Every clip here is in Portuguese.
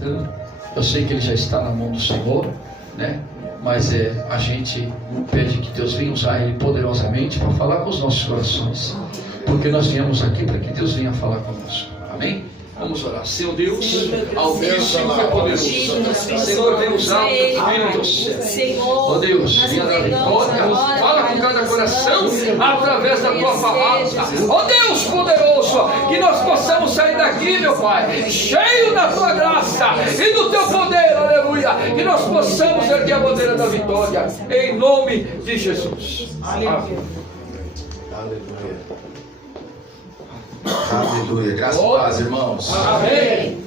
Então, eu sei que ele já está na mão do Senhor, né? Mas a gente pede que Deus venha usar ele poderosamente para falar com os nossos corações, porque nós viemos aqui para que Deus venha falar conosco. Amém? Vamos orar. Senhor Deus, Altíssimo e poderoso, Senhor, vem usar o teu filho do céu. Ó Deus, venha dar vitória, fala com cada coração através da tua palavra. Ó Deus poderoso, que nós possamos sair daqui, meu Pai, cheio da tua graça e do teu poder, aleluia. Que nós possamos erguer a bandeira da vitória, em nome de Jesus. Amém. Aleluia. Aleluia. Graças a paz, irmãos. Amém.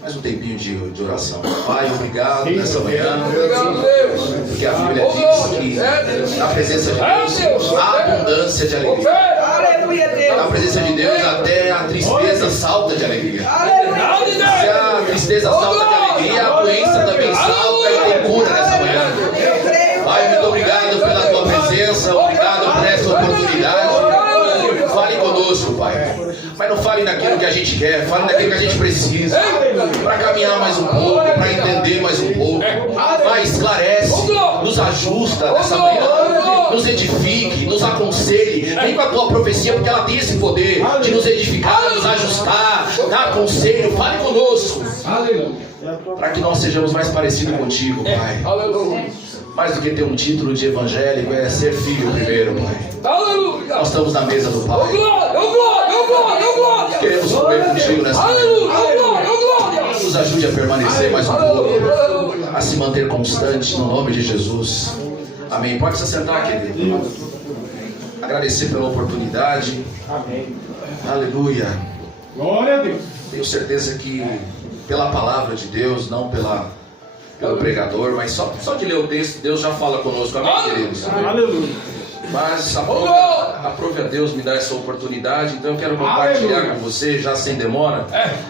Mais um tempinho de oração. Pai, obrigado nessa manhã. Obrigado, Deus. Porque a Bíblia diz que na presença de Deus há abundância de alegria. Aleluia, Deus. Na presença de Deus até a tristeza salta de alegria. Se a tristeza salta de alegria, a doença também salta e tem cura nessa manhã. Pai, muito obrigado pela tua presença. Obrigado por essa oportunidade. Fale conosco, Pai. Mas não fale naquilo que a gente quer, fale naquilo que a gente precisa, para caminhar mais um pouco, para entender mais um pouco. Vai, esclarece, nos ajusta nessa manhã, nos edifique, nos aconselhe. Vem com a tua profecia, porque ela tem esse poder de nos edificar, nos ajustar, dar conselho. Fale conosco, para que nós sejamos mais parecidos contigo, Pai. Mais do que ter um título de evangélico, é ser filho primeiro, Pai. Aleluia. Nós estamos na mesa do Pai. Glória. Queremos comer contigo nessa manhã. Glória. Nos ajude a permanecer mais um pouco, a se manter constante no nome de Jesus. Amém. Pode se sentar, querido. Agradecer pela oportunidade. Amém. Aleluia. Glória a Deus. Tenho certeza que pela palavra de Deus, não pelo pregador, mas só de ler o texto, Deus já fala conosco. Amém, queridos? Aleluia. Mas aprove a Deus me dar essa oportunidade, então eu quero compartilhar com você, já sem demora.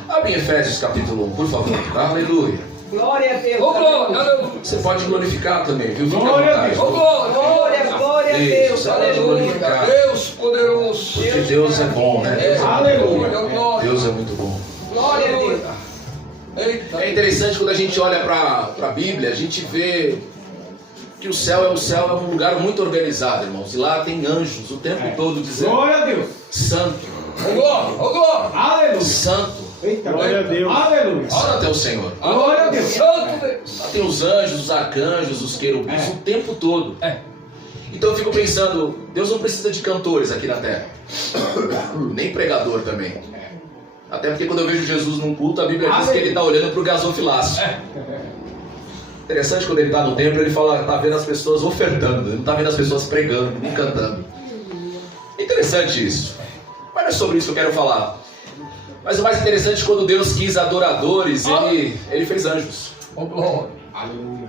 Abre em Efésios capítulo 1, por favor. Aleluia. Glória a Deus. Você pode glorificar também, viu? Fica à Glória a vontade. Deus. Glória a Deus. Você pode glorificar. Deus poderoso. Porque Deus é bom, né? Deus é Aleluia. muito bom. Deus é muito bom. Glória a Deus. É interessante quando a gente olha para a Bíblia, a gente vê que o céu é um lugar muito organizado, irmãos. E lá tem anjos o tempo todo dizendo: Glória a Deus. Santo, Glória. Aleluia. Santo, Eita, glória a Deus. Aleluia. santo é o Senhor. Glória a Deus. Santo Deus. Lá tem os anjos, os arcanjos, os querubins o tempo todo. Então eu fico pensando, Deus não precisa de cantores aqui na terra, nem pregador também. Até porque quando eu vejo Jesus num culto, a Bíblia diz que ele está olhando para o gasofilácio. Interessante, quando ele está no templo, ele fala, está vendo as pessoas ofertando, ele não está vendo as pessoas pregando, nem cantando. Interessante isso. Mas não é sobre isso que eu quero falar. Mas o mais interessante, quando Deus quis adoradores, ele fez anjos. Glória. Aleluia.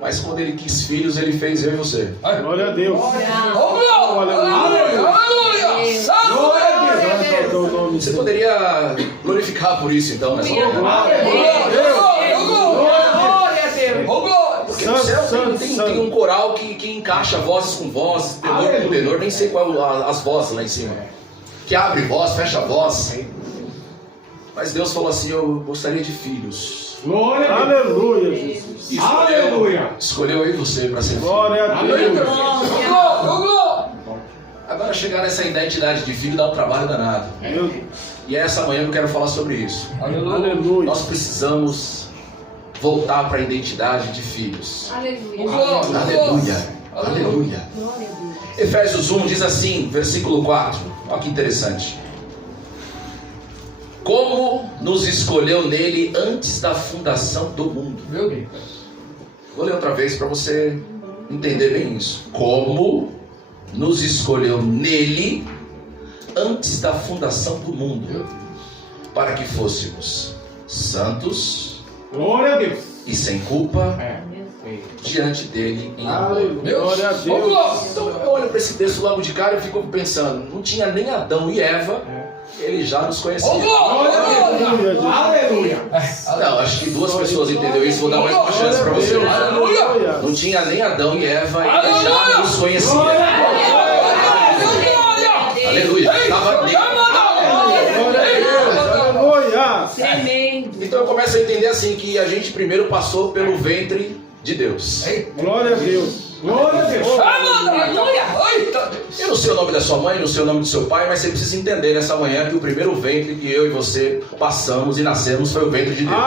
Mas quando ele quis filhos, ele fez eu e você. Glória a Deus. Aleluia. Aleluia. Santo Glória a Deus. Deus. Teu nome. Você poderia glorificar por isso, então, nessa manhã? Glória a Deus. Porque no céu tem um coral que encaixa vozes com vozes, tenor com tenor, nem sei qual as vozes lá em cima. Que abre voz, fecha voz. Mas Deus falou assim, eu gostaria de filhos. Glória a Deus. Aleluia, Jesus. E Aleluia. escolheu eu e você para ser filho. Glória a Deus. Agora chegar nessa identidade de filho dá um trabalho danado. E é essa manhã que eu quero falar sobre isso. Aleluia. Nós precisamos voltar para a identidade de filhos. Aleluia. Aleluia. Efésios 1 diz assim, versículo 4. Olha que interessante. Como nos escolheu nele antes da fundação do mundo. Meu Deus. Vou ler outra vez para você entender bem isso. Como nos escolheu nele antes da fundação do mundo, para que fôssemos santos, Glória a Deus. e sem culpa diante dele em amor. Glória a Deus. Então eu olho para esse texto logo de cara e fico pensando, não tinha nem Adão e Eva, ele já nos conhecia. Aleluia. Não, acho que duas pessoas entenderam isso, vou dar mais uma chance para você. Aleluia. Não tinha nem Adão e Eva, ele já nos conhecia. Aleluia. Estava ali. Aleluia. Tremendo. Então eu começo a entender assim, que a gente primeiro passou pelo ventre de Deus. Glória a Deus. Glória a Deus. Eu não sei o nome da sua mãe, não sei o nome do seu pai, mas você precisa entender nessa manhã que o primeiro ventre que eu e você passamos e nascemos foi o ventre de Deus.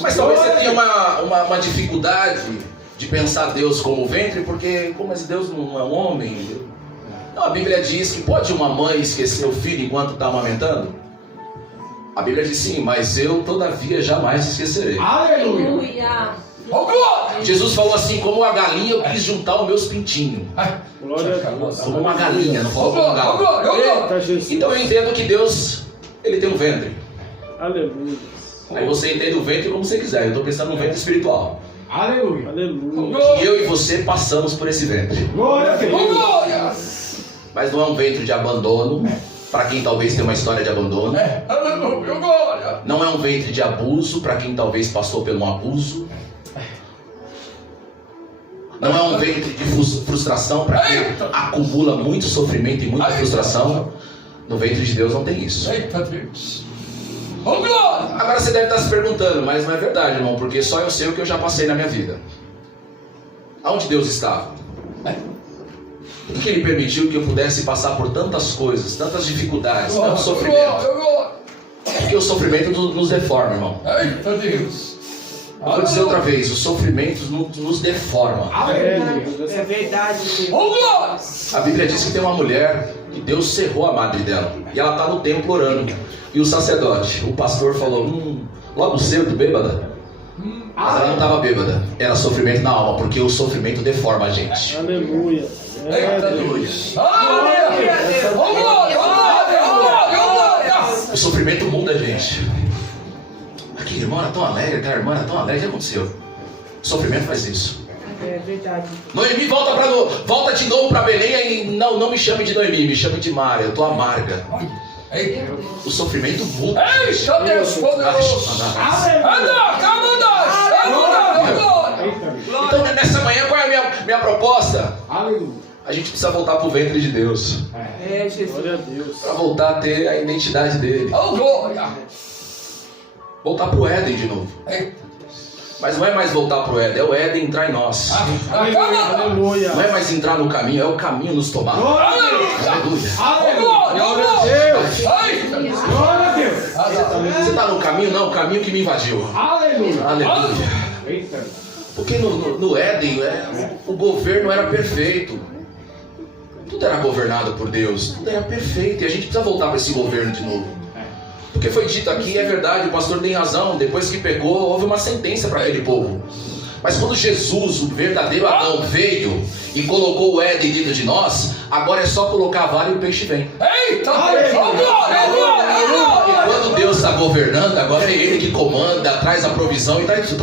Mas talvez você tenha uma dificuldade de pensar Deus como ventre, porque mas Deus não é um homem. Não, a Bíblia diz que pode uma mãe esquecer o filho enquanto está amamentando? A Bíblia diz sim, mas eu todavia jamais esquecerei. Aleluia. Jesus falou assim, como a galinha eu quis juntar os meus pintinhos. Glória a Deus. Como uma galinha, não falou como um galo. Eita, Jesus. Então eu entendo que Deus, Ele tem um ventre. Aleluia. Aí você entende o ventre como você quiser. Eu estou pensando no ventre espiritual. Aleluia. Aleluia. E eu e você passamos por esse ventre. Glória a Deus. Mas não é um ventre de abandono, para quem talvez tenha uma história de abandono. Não é um ventre de abuso, para quem talvez passou por um abuso. Não é um ventre de frustração, para quem acumula muito sofrimento e muita frustração. No ventre de Deus não tem isso. Agora você deve estar se perguntando, mas não é verdade, irmão, porque só eu sei o que eu já passei na minha vida. Aonde Deus estava? Por que Ele permitiu que eu pudesse passar por tantas coisas, tantas dificuldades, tanto sofrimento? Porque o sofrimento nos deforma, irmão. Eu vou dizer outra vez, o sofrimento nos deforma. É verdade, Deus. A Bíblia diz que tem uma mulher que Deus cerrou a madre dela, e ela está no templo orando. E o sacerdote, o pastor falou, logo cedo, bêbada. Mas ela não estava bêbada, era sofrimento na alma, porque o sofrimento deforma a gente. Aleluia. Aleluia. O sofrimento muda a gente. Aquele irmão era tão alegre, aquela irmã era tão alegre, o que aconteceu? O sofrimento faz isso. É verdade. Noemi, volta de novo para Belém e não me chame de Noemi, me chame de Mara, eu estou amarga. O sofrimento muda. Então nessa manhã qual é a minha proposta? A gente precisa voltar para o ventre de Deus. É, Jesus. Glória a Deus. Para voltar a ter a identidade dele. Voltar para o Éden de novo. Mas não é mais voltar para o Éden, é o Éden entrar em nós. Aleluia. Não é mais entrar no caminho, é o caminho nos tomar. Aleluia. Glória a Deus. Glória a Deus. Você está no caminho? Não, o caminho que me invadiu. Aleluia. Aleluia. Eita. Porque no Éden o governo era perfeito. Tudo era governado por Deus. Tudo era perfeito. E a gente precisa voltar para esse governo de novo. Porque foi dito aqui, é verdade, o pastor tem razão. Depois que pecou, houve uma sentença para aquele povo. Mas quando Jesus, o verdadeiro Adão, veio e colocou o Éden dentro de nós, agora é só colocar a vara e o peixe vem. Aleluia. E quando Deus está governando, agora é Ele que comanda, traz a provisão e traz tudo.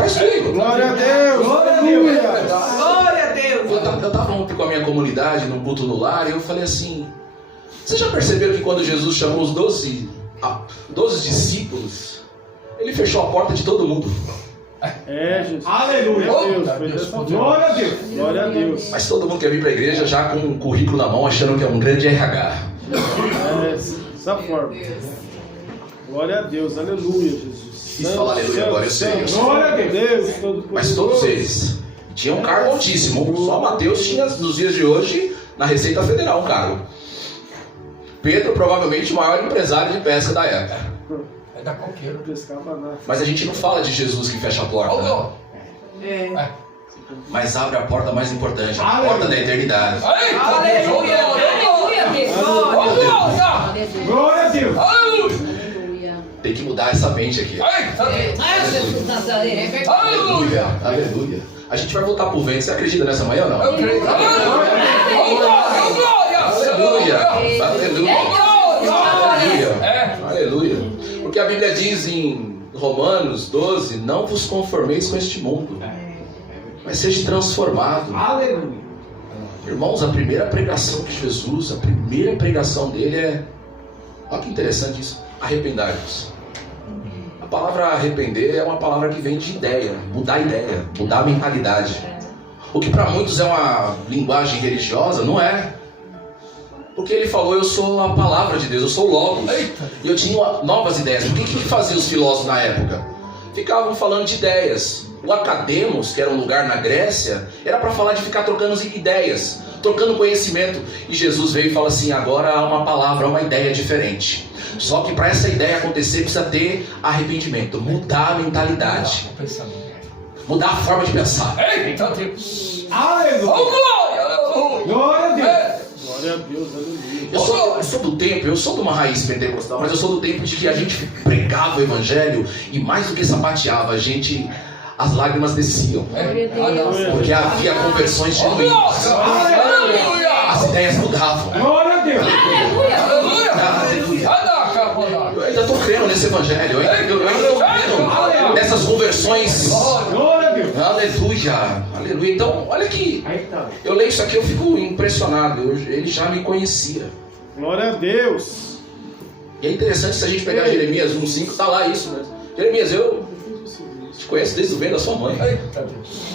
Glória a Deus. Aleluia. Glória a Deus. Eu estava ontem com a minha comunidade, num culto no lar, e eu falei assim, vocês já perceberam que quando Jesus chamou os 12 discípulos, Ele fechou a porta de todo mundo? É, Jesus. Aleluia. Glória a Deus. Glória a Deus. Mas todo mundo quer vir para a igreja já com um currículo na mão, achando que é um grande RH. É, dessa forma. Glória a Deus. Aleluia, Jesus. Quis falar aleluia agora, eu sei. Glória a Deus. Mas todos eles tinham um cargo altíssimo. Só Mateus tinha, nos dias de hoje, na Receita Federal, um cargo. Pedro, provavelmente, o maior empresário de pesca da época. É da coqueira, pescava nada. Mas a gente não fala de Jesus que fecha a porta, né? É. Mas abre a porta mais importante, a porta da eternidade. Aleluia. Glória a Deus. Tem que mudar essa mente aqui. Aleluia, aleluia. A gente vai voltar pro ventre. Você acredita nessa manhã ou não? Aleluia, aleluia, aleluia, aleluia. Porque a Bíblia diz em Romanos 12, não vos conformeis com este mundo, mas seja transformado. Aleluia. Irmãos, a primeira pregação de Jesus, a primeira pregação dele é, olha que interessante isso, arrependai-vos. A palavra arrepender é uma palavra que vem de ideia, mudar a mentalidade. O que para muitos é uma linguagem religiosa, não é. Porque ele falou, eu sou a palavra de Deus, eu sou o Logos. E eu tinha novas ideias. O que faziam os filósofos na época? Ficavam falando de ideias. O Academos, que era um lugar na Grécia, era para falar de ficar trocando ideias, trocando conhecimento. E Jesus veio e fala assim, agora há uma palavra, há uma ideia diferente. Só que para essa ideia acontecer precisa ter arrependimento, mudar a mentalidade, mudar a forma de pensar. Eita Deus! Aleluia! Oh, glória! Glória a Deus! Glória a Deus, aleluia. Eu sou do tempo, eu sou de uma raiz pentecostal, mas eu sou do tempo de que a gente pregava o evangelho e mais do que sapateava, as lágrimas desciam. Porque havia conversões genuínas. As ideias mudavam. Glória a Deus! Eu ainda estou crendo nesse evangelho. Eu ainda estou crendo nessas conversões. Glória a Deus! Aleluia, aleluia. Então, olha aqui. Eu leio isso aqui, eu fico impressionado. Ele já me conhecia. Glória a Deus! E é interessante se a gente pegar Jeremias 1,5, está lá isso, né? Jeremias, eu te conheço desde o ventre da sua mãe. Eita Deus!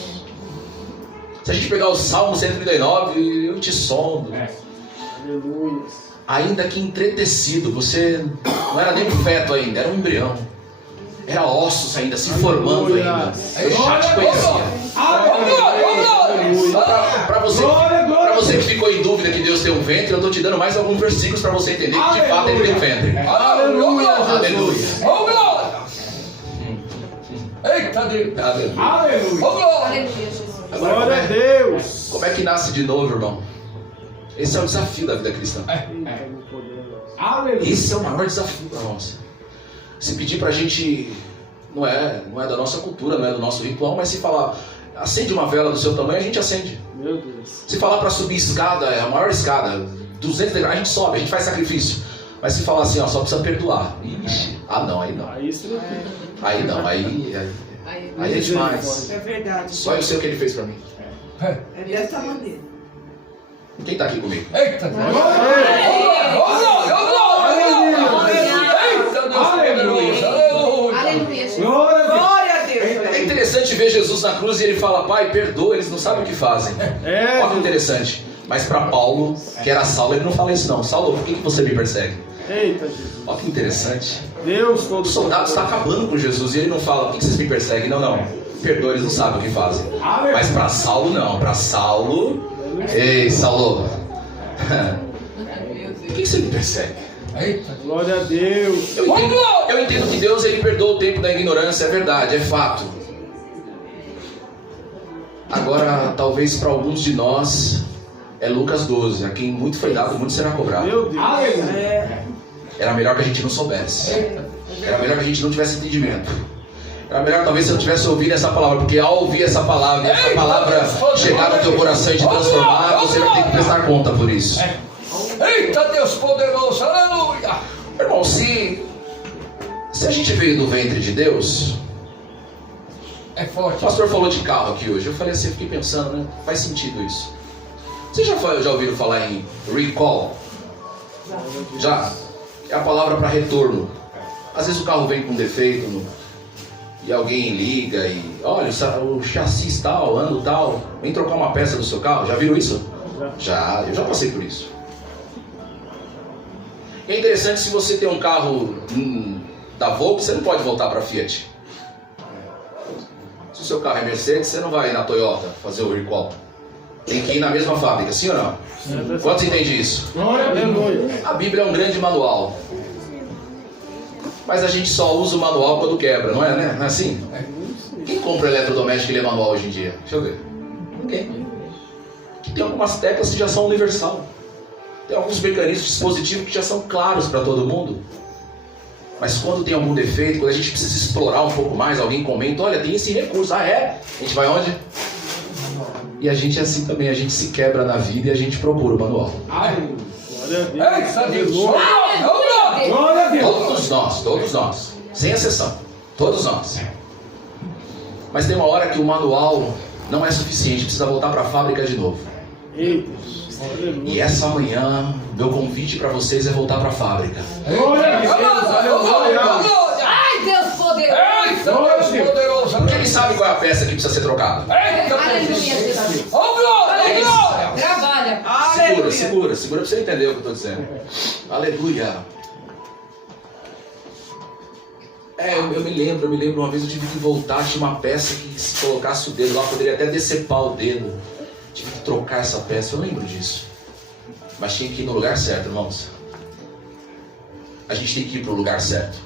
Se a gente pegar o Salmo 139, eu te sondo. Aleluia! Ainda que entretecido, você não era nem um feto ainda, era um embrião. Era ossos ainda, se formando ainda. Eu já te conhecia. Para você que ficou em dúvida que Deus tem um ventre, eu estou te dando mais alguns versículos para você entender que de fato ele tem um ventre. Aleluia! Aleluia! Oh, glória! Eita Deus! Aleluia! Aleluia! Oh, glória! Agora, Glória a Deus! como é que nasce de novo, irmão? Esse é o desafio da vida cristã. Aleluia! Esse é o maior desafio para nós. Se pedir para a gente, não é da nossa cultura, não é do nosso ritual, mas se falar, acende uma vela do seu tamanho, a gente acende. Meu Deus! Se falar para subir escada, é a maior escada, 200 degraus, a gente sobe, a gente faz sacrifício. Mas se falar assim, ó, só precisa perdoar. Ixi, não, aí não. Aí você não tem. Aí não, aí é demais. É verdade. Só eu sei o que ele fez para mim. É dessa maneira. Quem está aqui comigo? Eita Deus! Oh, glória! Oh, glória! Eita Deus! Aleluia! Glória a Deus! Glória a Deus. É interessante ver Jesus na cruz e ele fala, Pai, perdoa, eles não sabem o que fazem. Olha que interessante. Mas para Paulo, que era Saulo, ele não fala isso não. Saulo, por que você me persegue? Eita Jesus! Olha que interessante. Deus todo. O soldado está acabando com Jesus e ele não fala, por que vocês me perseguem? Não. Perdoa, eles não sabem o que fazem. Mas para Saulo não. Para Saulo, ei, Saulo, por que você me persegue? Eita! Glória a Deus! Eu entendo que Deus ele perdoa o tempo da ignorância, é verdade, é fato. Agora, talvez para alguns de nós, é Lucas 12, a quem muito foi dado, muito será cobrado. Meu Deus! Era melhor que a gente não soubesse. Era melhor que a gente não tivesse entendimento. Era melhor talvez se eu tivesse ouvido essa palavra, porque ao ouvir essa palavra, e essa palavra chegar no teu coração e te transformar, você vai ter que prestar conta por isso. Eita Deus poderoso! Aleluia! Irmão, se a gente veio do ventre de Deus, É o forte. pastor falou de carro aqui hoje, eu falei assim, fiquei pensando, né? Faz sentido isso. Vocês já ouviram falar em recall? Já? É a palavra para retorno. Às vezes o carro vem com defeito e alguém liga e olha, o chassi tal, ano tal, vem trocar uma peça do seu carro. Já viram isso? Já, eu já passei por isso. E é interessante, se você tem um carro da Volkswagen, você não pode voltar para a Fiat. Se o seu carro é Mercedes, você não vai na Toyota fazer o recall. Tem que ir na mesma fábrica, sim ou não? Quantos entendem isso? Glória a Deus! A Bíblia é um grande manual. Mas a gente só usa o manual quando quebra, não é, né? Não é assim? Quem compra eletrodoméstico e lê manual hoje em dia? Deixa eu ver. Ninguém. Tem algumas teclas que já são universal. Tem alguns mecanismos dispositivos que já são claros para todo mundo. Mas quando tem algum defeito, quando a gente precisa explorar um pouco mais, alguém comenta, olha, tem esse recurso. Ah, é? A gente vai onde? E a gente é assim também, a gente se quebra na vida e a gente procura o manual. Glória a Deus! Eita Deus! Glória a Deus! Todos nós, sem exceção, todos nós. Mas tem uma hora que o manual não é suficiente, precisa voltar para a fábrica de novo. Eita! E essa manhã, meu convite para vocês é voltar para a fábrica. Glória a Deus! Ai, Deus poderoso! Eita Deus poderoso! Porque ele sabe qual é a peça que precisa ser trocada. Eita Aleluia, Deus! Jesus! Oh, glória! Oh, glória! Trabalha! Segura. segura pra você entender o que eu estou dizendo. Aleluia. Eu me lembro uma vez eu tive que voltar, tinha uma peça que se colocasse o dedo lá, poderia até decepar o dedo. Tive que trocar essa peça, eu lembro disso. Mas tinha que ir no lugar certo, irmãos. A gente tem que ir para o lugar certo.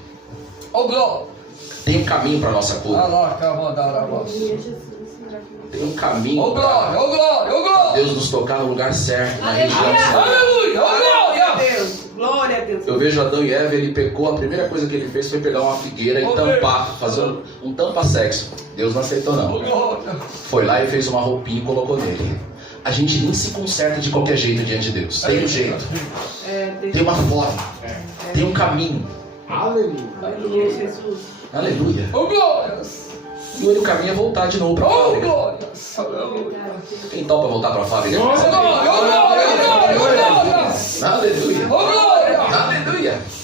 Tem um caminho para a nossa cura. Tem um caminho para Deus nos tocar no lugar certo, na região certa. Aleluia! Glória a Deus. Glória a Deus. Eu vejo Adão e Eva, ele pecou, a primeira coisa que ele fez foi pegar uma figueira e tampar, fazer um tampa-sexo. Deus não aceitou não. Foi lá e fez uma roupinha e colocou nele. A gente nem se conserta de qualquer jeito diante de Deus. Tem um jeito. Tem uma forma. Tem um caminho. Aleluia. Aleluia, Jesus. Aleluia. E o único caminho é voltar de novo para a fábrica. Quem topa voltar para a fábrica? Aleluia. Aleluia.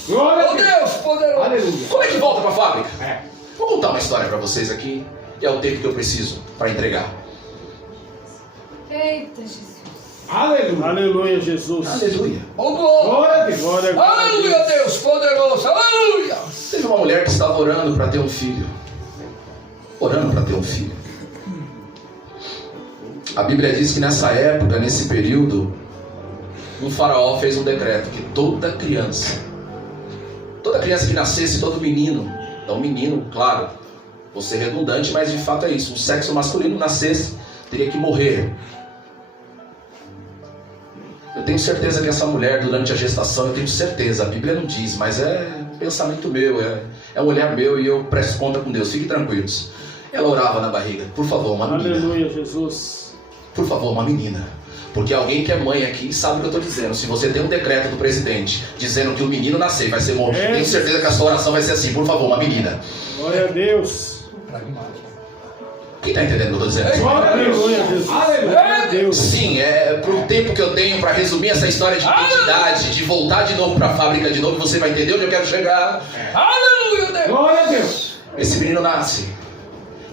Glória a Oh Deus. Deus poderoso! Aleluia. Como é que volta para a fábrica? Vou contar uma história para vocês aqui. E é o tempo que eu preciso para entregar. Eita, Jesus. Aleluia. Aleluia, Jesus. Aleluia. Oh glória! Glória a Deus. Glória a Deus. Aleluia, Deus poderoso! Aleluia! Teve uma mulher que estava orando para ter um filho. Orando para ter um filho. A Bíblia diz que nessa época, nesse período, um faraó fez um decreto que toda criança que nascesse, todo menino, então menino, claro, vou ser redundante, mas de fato é isso, o sexo masculino nascesse, teria que morrer. Eu tenho certeza que essa mulher, durante a gestação, eu tenho certeza, a Bíblia não diz, mas é um pensamento meu, é um olhar meu e eu presto conta com Deus, fiquem tranquilos. Ela orava na barriga, por favor, uma menina. Aleluia, Jesus. Por favor, uma menina. Porque alguém que é mãe aqui sabe o que eu estou dizendo. Se você tem um decreto do presidente dizendo que o menino nascer vai ser morto, tenho certeza que a sua oração vai ser assim, por favor, uma menina. Glória a Deus. Quem está entendendo o que eu estou dizendo? Glória a Deus. Jesus. Aleluia a Deus. Sim, pro tempo que eu tenho para resumir essa história de identidade, de voltar de novo para a fábrica de novo, você vai entender onde eu quero chegar. Aleluia, Deus! Glória a Deus. Esse menino nasce.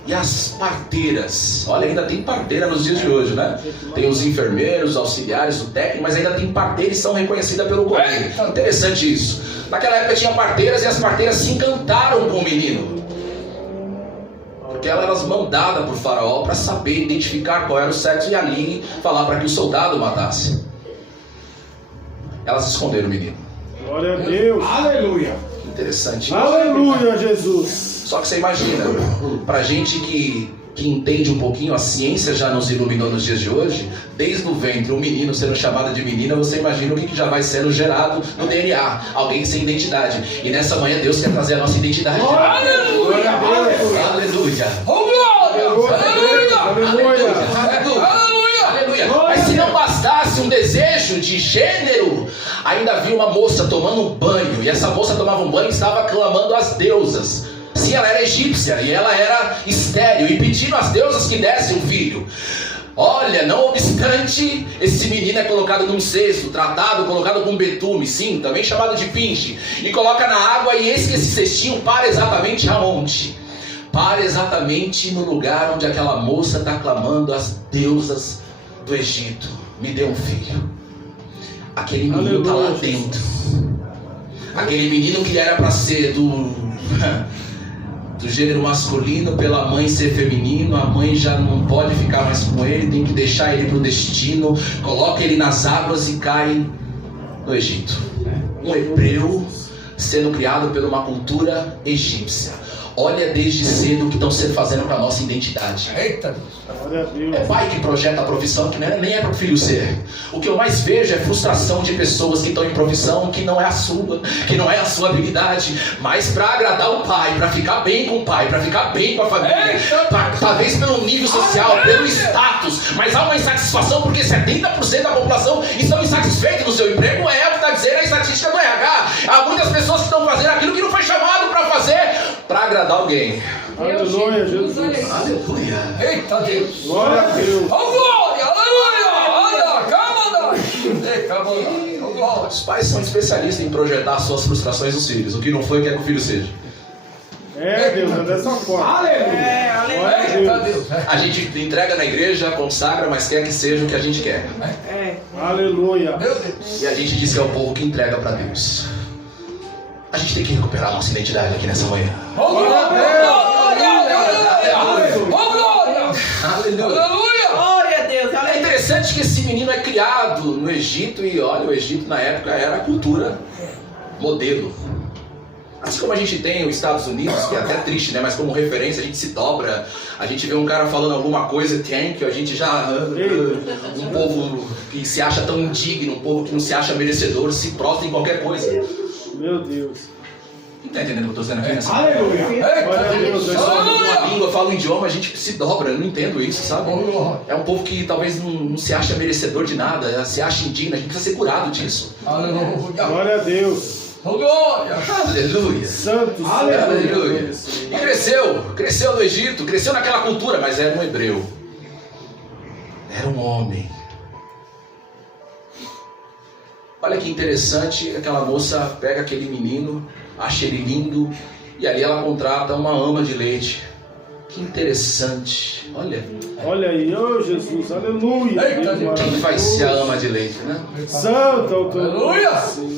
E as parteiras, olha, ainda tem parteira nos dias de hoje, né? Tem os enfermeiros, os auxiliares, o técnico, mas ainda tem parteiras e são reconhecidas pelo governo. Interessante isso. Naquela época tinha parteiras e as parteiras se encantaram com o menino. Porque elas eram mandadas por Faraó para saber identificar qual era o sexo e ali falar para que o soldado matasse. Elas esconderam o menino. Glória a Deus. Aleluia. Interessante isso. Aleluia, Jesus. Só que você imagina, pra gente que entende um pouquinho, a ciência já nos iluminou nos dias de hoje, desde o ventre, um menino sendo chamado de menina, você imagina o que já vai sendo gerado no DNA, alguém sem identidade. E nessa manhã Deus quer trazer a nossa identidade. Aleluia! Aleluia! Oh glória! Aleluia! Aleluia! Mas se não bastasse um desejo de gênero, ainda havia uma moça tomando um banho, e essa moça tomava um banho e estava clamando às deusas. Sim, ela era egípcia e ela era estéril e pedindo às deusas que dessem um filho. Olha, não obstante, esse menino é colocado num cesto, tratado, colocado com betume, sim, também chamado de pinche, e coloca na água, e eis que esse cestinho para exatamente aonde? Para exatamente no lugar onde aquela moça está clamando às deusas do Egito. Me dê um filho. Aquele menino está lá dentro. Aquele menino que era para ser do gênero masculino, pela mãe ser feminino, a mãe já não pode ficar mais com ele, tem que deixar ele para o destino, coloca ele nas águas e cai no Egito. Um hebreu sendo criado por uma cultura egípcia. Olha desde cedo o que estão fazendo com a nossa identidade. Eita! É pai que projeta a profissão que nem é para o filho ser. O que eu mais vejo é frustração de pessoas que estão em profissão que não é a sua, que não é a sua habilidade, mas para agradar o pai, para ficar bem com o pai, para ficar bem com a família, talvez pelo nível social, pelo status, mas há uma insatisfação porque 70% da população estão insatisfeitos no seu emprego. É o que está dizendo a estatística do RH. Há muitas pessoas que estão fazendo aquilo que não foi chamado para fazer, para agradar alguém. Aleluia, Jesus. Aleluia. Eita Deus! Glória a Deus. Oh glória! Aleluia! Calma! Oh glória! Os pais são especialistas em projetar suas frustrações nos filhos. O que não foi, quer que o filho seja. É, Deus, é dessa forma. Aleluia. Deus. A gente entrega na igreja, consagra, mas quer que seja o que a gente quer. Aleluia. Meu Deus. E a gente diz que é o povo que entrega para Deus. A gente tem que recuperar a nossa identidade aqui nessa manhã. Oh, glória. Aleluia. Glória a Deus. É Aleluia. interessante que esse menino é criado no Egito e olha, o Egito na época era a cultura modelo. Assim como a gente tem os Estados Unidos, que é até triste, né? Mas como referência a gente se dobra, a gente vê um cara falando alguma coisa, que a gente já... Um povo que se acha tão indigno, um povo que não se acha merecedor, se prostra em qualquer coisa. Meu Deus. Não tá entendendo o que eu tô dizendo aqui nessa Aleluia. Glória a Deus. Eu sou uma língua, falo um idioma, a gente se dobra, eu não entendo isso, sabe? É um povo que talvez não se acha merecedor de nada, se acha indigno, a gente precisa ser curado disso. Aleluia. Glória a Deus. Oh, glória. Aleluia. Santo, Aleluia. E cresceu no Egito, cresceu naquela cultura, mas era um hebreu. Era um homem. Olha que interessante, aquela moça pega aquele menino, acha ele lindo, e ali ela contrata uma ama de leite. Que interessante, olha. Olha aí, ô Jesus, aleluia. Quem vai ser a ama de leite, né? Santo, Aleluia.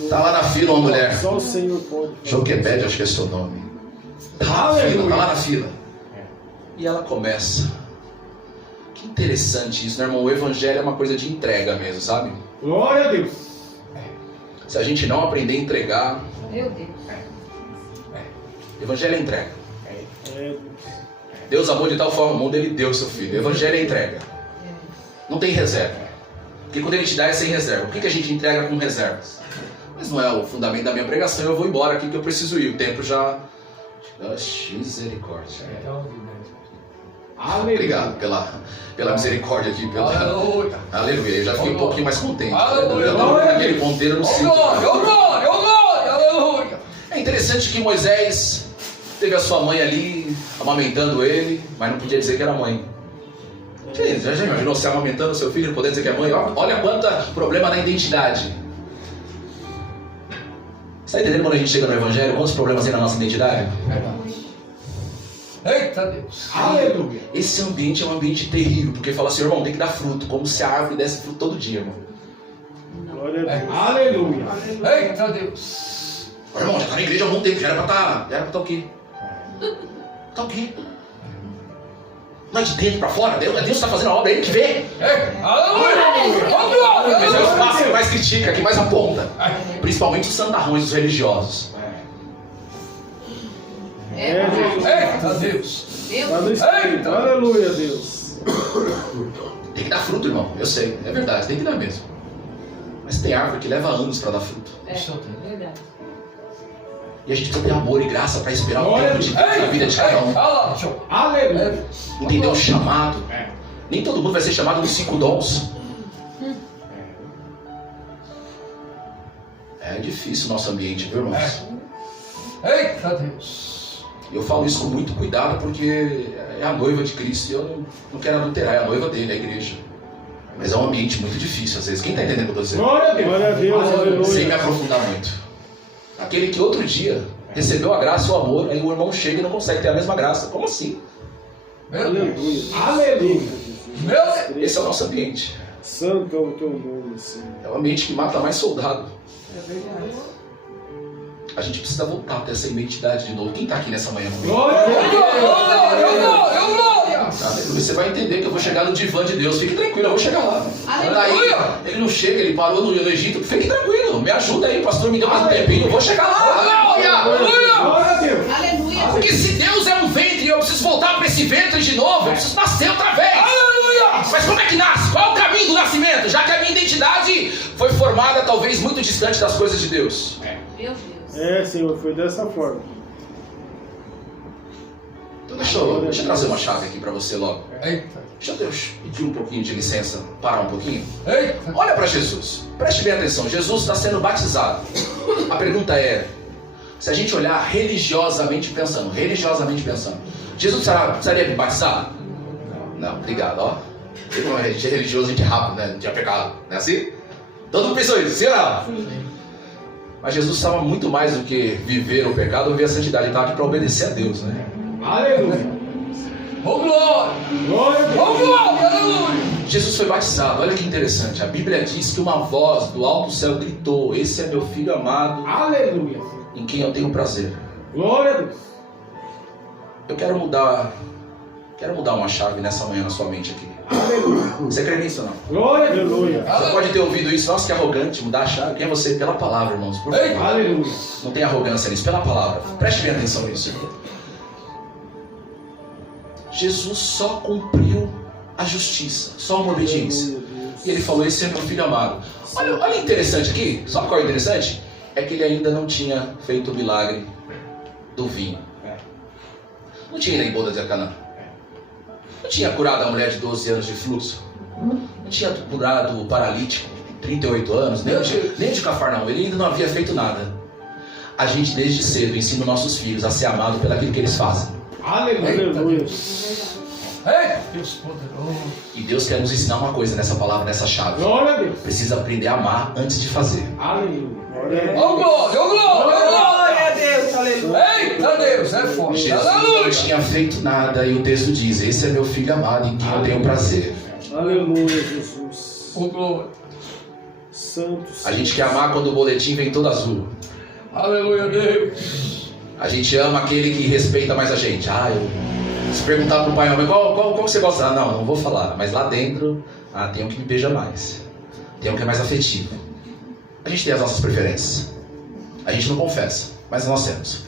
Tá lá na fila uma mulher. Só o Senhor pode. Joquebede, acho que é seu nome. Tá lá na fila. E ela começa. Que interessante isso, né, irmão? O evangelho é uma coisa de entrega mesmo, sabe? Glória a Deus. Se a gente não aprender a entregar, Meu Deus. evangelho é entrega. É, Deus amou de tal forma o mundo, ele deu o seu filho. Evangelho é entrega. Não tem reserva. Porque quando ele te dá é sem reserva. Por que a gente entrega com reservas? Mas não é o fundamento da minha pregação. Eu vou embora aqui que eu preciso ir. O tempo já... Misericórdia. Obrigado pela misericórdia aqui. Aleluia. Aleluia. Eu já fiquei um pouquinho mais contente. Aleluia. Eu estava naquele ponteiro no cinto. Aleluia. É interessante que Moisés teve a sua mãe ali, amamentando ele, mas não podia dizer que era mãe. Você já imaginou você amamentando seu filho e não poder dizer que é mãe? Olha quanto problema na identidade. Você está entendendo quando a gente chega no Evangelho? Quantos problemas tem na nossa identidade? Eita Deus. aleluia. Esse ambiente é um ambiente terrível, porque fala assim, irmão, tem que dar fruto, como se a árvore desse fruto todo dia, irmão. Glória a Deus. Aleluia. Eita Deus. Irmão, já está na igreja há algum tempo, já era para estar o quê? Tá o quê? Não é de dentro para fora, Deus está fazendo a obra, é ele que vê. Aleluia. Mas é o espaço que mais critica, que mais aponta. Principalmente os santarrões, os religiosos. É, Jesus. Eita Deus. Está no Espírito. Aleluia, Deus. Tem que dar fruto, irmão. Eu sei, é verdade, tem que dar mesmo. Mas tem árvore que leva anos para dar fruto. É verdade. E a gente precisa ter amor e graça para esperar o tempo de Deus na vida de cada um. Aleluia. Entender o chamado. Nem todo mundo vai ser chamado nos 5 dons. É difícil o nosso ambiente, viu, irmãos? Eita Deus. Eu falo isso com muito cuidado porque é a noiva de Cristo e eu não quero adulterar, é a noiva dele, a igreja. Mas é um ambiente muito difícil às vezes. Quem está entendendo o que eu estou dizendo? Glória a Deus. Glória a Deus. Aleluia. Sem me aprofundar muito. Aquele que outro dia recebeu a graça e o amor, aí o irmão chega e não consegue ter a mesma graça. Como assim? Aleluia. Aleluia. Esse é o nosso ambiente. Santo é o teu nome, Senhor. É o ambiente que mata mais soldado. É verdade. A gente precisa voltar a ter essa identidade de novo. Quem está aqui nessa manhã comigo? Glória a Deus. Aleluia. Você vai entender que eu vou chegar no divã de Deus. Fique tranquilo, eu vou chegar lá. Aleluia. Daí, ele não chega, ele parou no Egito. Fique tranquilo, me ajuda aí, pastor, me deu mais um tempinho. Eu vou chegar lá. Glória a Deus. Aleluia. Porque se Deus é um ventre e eu preciso voltar para esse ventre de novo, eu preciso nascer outra vez. Aleluia! Mas como é que nasce? Qual é o caminho do nascimento? Já que a minha identidade foi formada talvez muito distante das coisas de Deus. Meu Deus. É, Senhor, foi dessa forma. Então deixa eu trazer uma chave aqui para você logo. Eita. Deixa eu pedir um pouquinho de licença, parar um pouquinho. Eita. Olha para Jesus, preste bem atenção. Jesus está sendo batizado. A pergunta é, se a gente olhar religiosamente pensando, Jesus precisaria batizado? Não, obrigado, ó. Como a gente é religioso, a gente é rápido, né? Não tinha pecado, não é assim? Todo mundo pensou isso, sim ou não? Mas Jesus estava muito mais do que viver o pecado, viver a santidade. Ele estava aqui para obedecer a Deus, né? Aleluia. Oh, glória! Glória a Deus. Oh, glória! Aleluia! Jesus foi batizado. Olha que interessante. A Bíblia diz que uma voz do alto céu gritou: esse é meu filho amado, Aleluia. em quem eu tenho prazer. Glória a Deus. Eu quero mudar uma chave nessa manhã na sua mente aqui. Aleluia. Você crê nisso ou não? Glória a Deus. Você pode ter ouvido isso. Nossa, que arrogante, mudar a chave. Quem é você? Pela palavra, irmãos, por favor. Aleluia. Não tem arrogância nisso, pela palavra. Preste bem atenção nisso. Jesus só cumpriu a justiça, só uma obediência. E ele falou: esse é meu filho amado. Olha interessante aqui, sabe qual é interessante? É que ele ainda não tinha feito o milagre do vinho. Não tinha ido em boda de Canaã. Não tinha curado a mulher de 12 anos de fluxo. Não tinha curado o paralítico, 38 anos, nem de Cafarnaum. Ele ainda não havia feito nada. A gente desde cedo ensina nossos filhos a ser amado pelo aquilo que eles fazem. Aleluia. Ei, Deus poderoso. E Deus quer nos ensinar uma coisa nessa palavra, nessa chave. Glória a Deus. Precisa aprender a amar antes de fazer. Aleluia. Oh, glória! Oh, glória! Glória a Deus, aleluia. Eita, Deus, é forte. Jesus não Aleluia! tinha feito nada e o texto diz: esse é meu filho amado em quem eu tenho prazer. Aleluia, Jesus. Oh, glória! Santo. A gente quer amar quando o boletim vem todo azul. Aleluia, Deus! A gente ama aquele que respeita mais a gente. Se perguntar pro pai, qual que você gosta? Não vou falar. Mas lá dentro, tem um que me beija mais. Tem um que é mais afetivo. A gente tem as nossas preferências. A gente não confessa, mas nós temos.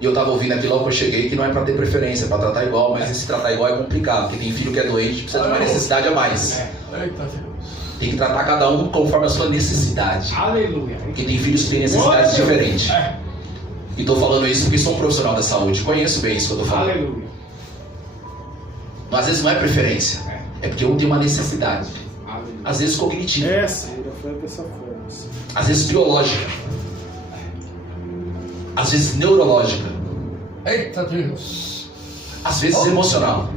E eu estava ouvindo aqui logo que eu cheguei que não é para ter preferência, é para tratar igual, mas esse tratar igual é complicado, porque tem filho que é doente, precisa de uma necessidade a mais. Eita, Deus! Tem que tratar cada um conforme a sua necessidade. Aleluia. Porque tem filhos que têm necessidades diferentes. E estou falando isso porque sou um profissional da saúde, conheço bem isso que eu estou falando. Aleluia. Mas às vezes não é preferência, é porque um tem uma necessidade. Aleluia. Às vezes cognitiva, Essa, ainda foi dessa forma. às vezes biológica, às vezes neurológica, Eita, Deus! às vezes emocional.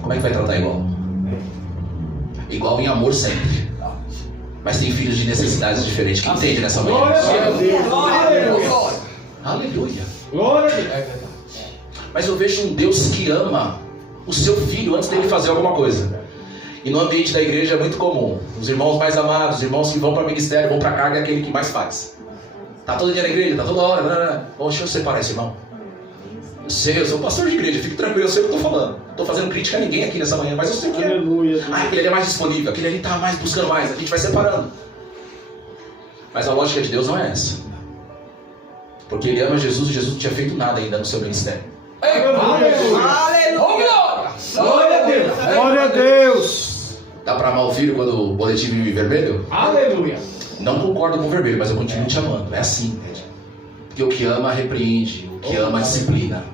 Como é que vai tratar igual? Igual em amor sempre. Mas tem filhos de necessidades diferentes. Quem entende nessa manhã? Glória a Deus. Glória! Aleluia. Glória a Deus. É verdade. Mas eu vejo um Deus que ama o seu filho antes dele fazer alguma coisa. E no ambiente da igreja é muito comum. Os irmãos mais amados, os irmãos que vão para o ministério, vão para a carga, é aquele que mais faz. Tá todo dia na igreja, tá toda hora. Bom, deixa eu separar esse irmão. Eu sei, eu sou pastor de igreja, fique tranquilo, eu sei o que eu estou falando. Não estou fazendo crítica a ninguém aqui nessa manhã, mas eu sei o que é. Aleluia. Aquele ali é mais disponível, aquele ali está mais buscando mais, a gente vai separando. Mas a lógica de Deus não é essa. Porque ele ama Jesus e Jesus não tinha feito nada ainda no seu ministério. Aleluia. Oh, glória! Glória a Deus. Glória a Deus. Dá para amar o filho quando o boletim vem vermelho? Aleluia. Não concordo com o vermelho, mas eu continuo te amando. É assim, entende? Porque o que ama repreende, o que ama disciplina.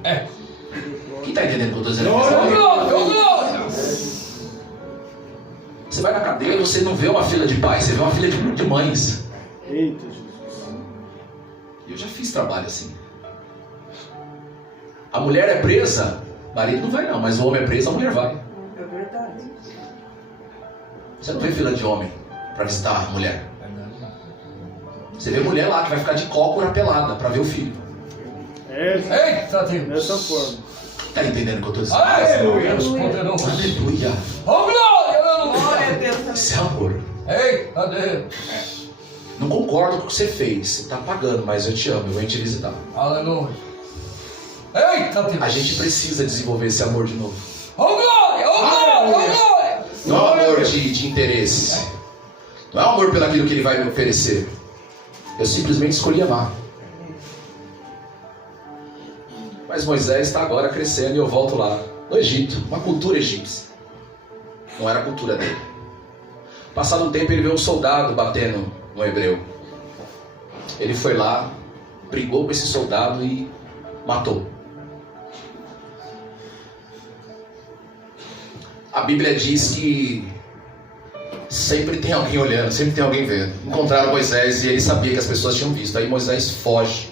Quem está entendendo o que eu estou dizendo? Oh, glória! Oh, glória! Você vai na cadeia e você não vê uma fila de pais, você vê uma fila de mães. Eita, Jesus. Eu já fiz trabalho assim. A mulher é presa, o marido não vai não, mas o homem é preso, a mulher vai. É verdade. Você não vê fila de homem para visitar a mulher. Você vê mulher lá que vai ficar de cócora pelada para ver o filho. Eita, Deus! Dessa forma. Tá entendendo o que eu estou dizendo? Aleluia! Deus poderoso! Aleluia. Oh, glória! Glória a Aleluia! Deus. Isso é amor. Eita, Deus! Não concordo com o que você fez. Você está pagando, mas eu te amo, eu venho te visitar. Aleluia! Eita, Deus! A gente precisa desenvolver esse amor de novo. Oh, glória! Oh, glória! Oh, glória! Não é amor de interesses. Não é amor pelo aquilo que ele vai me oferecer. Eu simplesmente escolhi amar. Mas Moisés está agora crescendo e eu volto lá, no Egito, uma cultura egípcia. Não era a cultura dele. Passado um tempo ele vê um soldado batendo no hebreu. Ele foi lá, brigou com esse soldado e matou. A Bíblia diz que sempre tem alguém olhando, sempre tem alguém vendo. Encontraram Moisés e ele sabia que as pessoas tinham visto. Aí Moisés foge